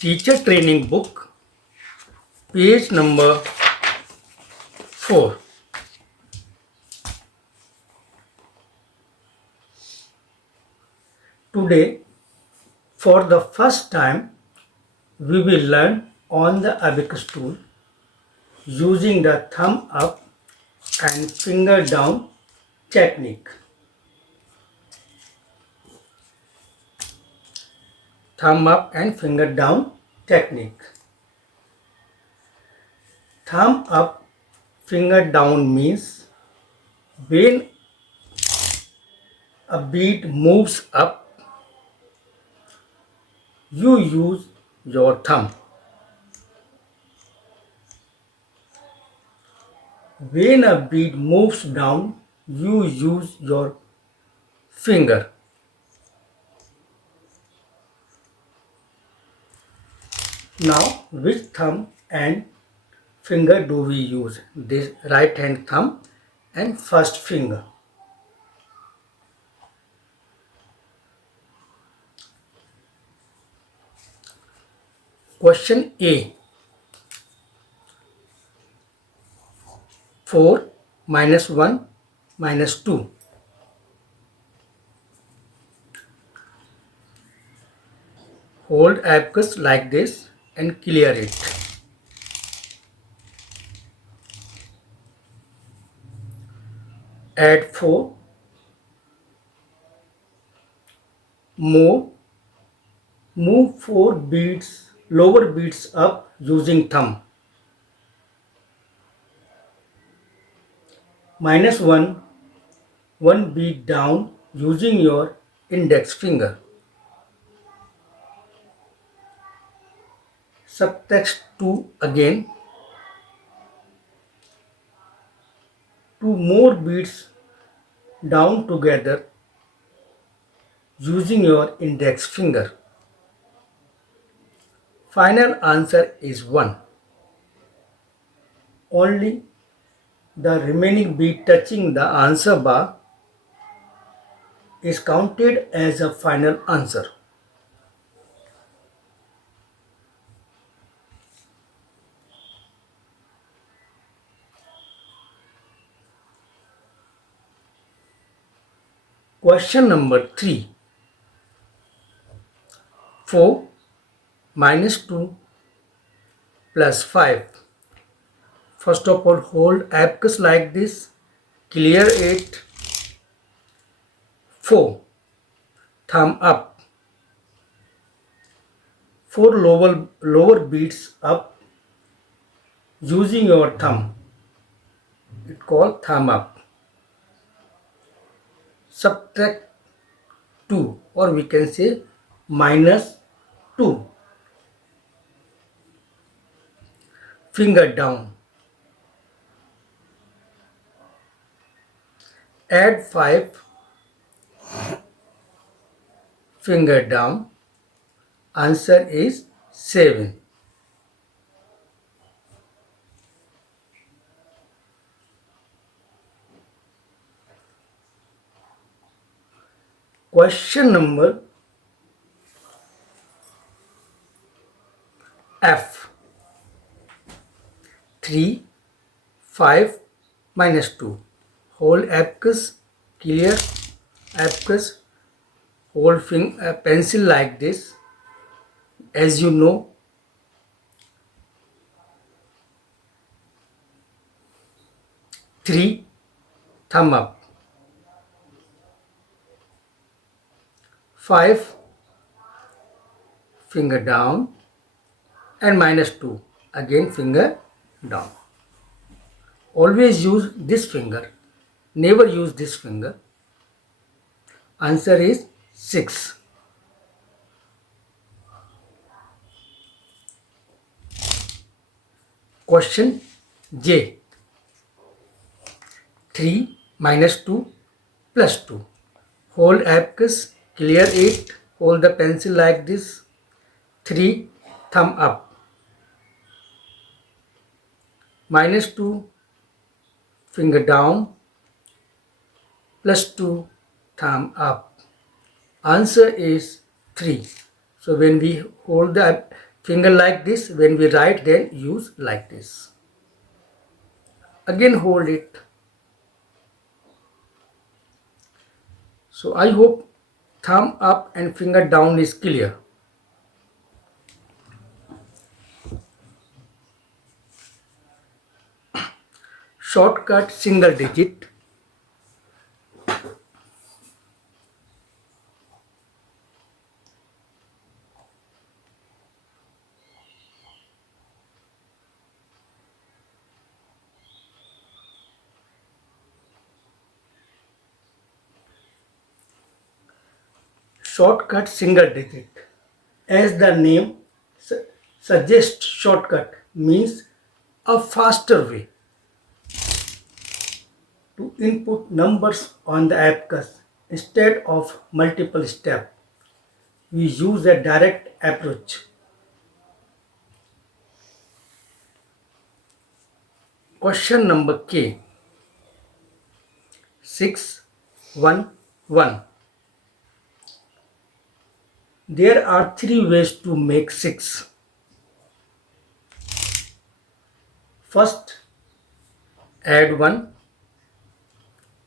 Teacher training book, page number 4. Today, for the first time, we will learn on the abacus tool using the thumb up and finger down technique. Thumb up and finger down technique. Thumb up, finger down means when a bead moves up, you use your thumb. When a bead moves down, you use your finger. Now, which thumb and finger do we use? This right hand thumb and first finger. Question A. 4 minus 1 minus 2. Hold abacus like this and clear it. Add 4. Move 4 beads, lower beads up using thumb. Minus 1, 1 bead down using your index finger. Subtract 2 again. 2 more beads down together using your index finger. Final answer is 1. Only the remaining bead touching the answer bar is counted as a final answer. Question number 3. 4 minus 2 plus 5. First of all, hold abacus like this, clear it. 4. Thumb up. 4 lower beads up using your thumb. It's called thumb up. Subtract 2, or we can say minus 2. Finger down. Add 5. Finger down. Answer is 7. Question number F. 3, 5 minus 2. Hold abacus, clear abacus, hold pencil like this. As you know, 3, thumb up. 5, finger down, and minus 2, again finger down. Always use this finger, never use this finger. Answer is 6. Question J. 3 minus 2 plus 2. Hold abacus, clear it, hold the pencil like this. 3, thumb up. -2 finger down, +2 thumb up. Answer is 3. So when we hold the finger like this, when we write, then use like this. Again hold it. So I hope thumb up and finger down is clear. Shortcut single digit. Shortcut single digit. As the name suggests, shortcut means a faster way to input numbers on the abacus instead of multiple steps. We use a direct approach. Question number K. 611. There are 3 ways to make 6. First, add 1,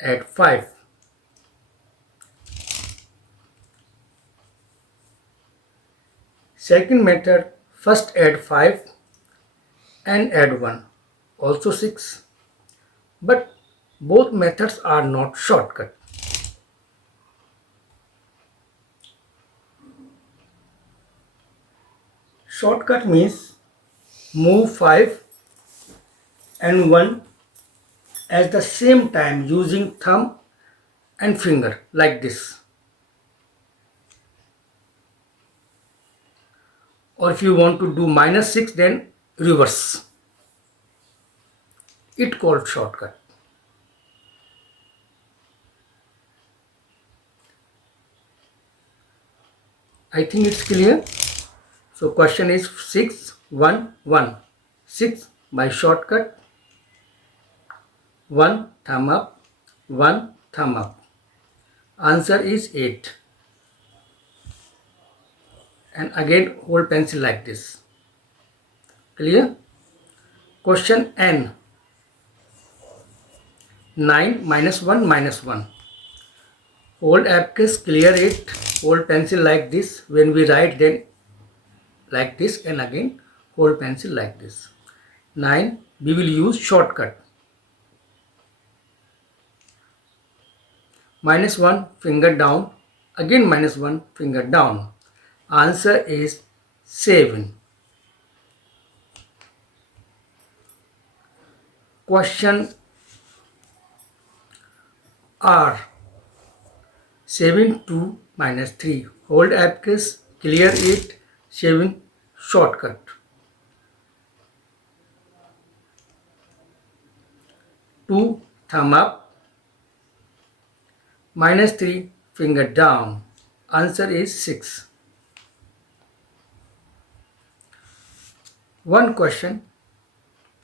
add 5. Second method, first add 5 and add 1, also 6. But both methods are not shortcut. Shortcut means move 5 and 1 at the same time using thumb and finger like this. Or if you want to do -6, then reverse. It called shortcut. I think it's clear. So question is 611. 6 by shortcut. 1 thumb up, 1 thumb up. Answer is 8. And again hold pencil like this. Clear? Question N. 9 -1 -1. Hold abacus, clear it, hold pencil like this. When we write, then like this, and again hold pencil like this. 9, we will use shortcut. -1 finger down, again -1 finger down. Answer is 7. Question R. 7 2 -3. Hold abacus, clear it, 7 shortcut. 2 thumb up, -3 finger down. Answer is 6. One question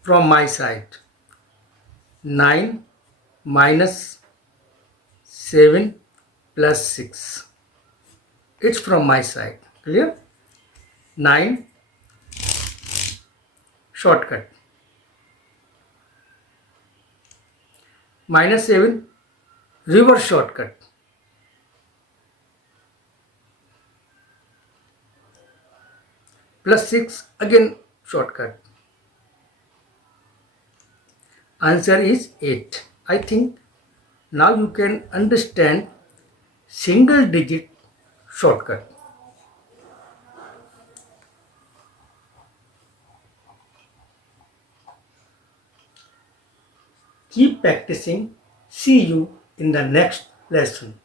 from my side. 9 -7 plus 6. It's from my side. Clear? 9 shortcut. -7 reverse shortcut. +6 again shortcut. Answer is 8. I think now you can understand single digit shortcut. Keep practicing. See you in the next lesson.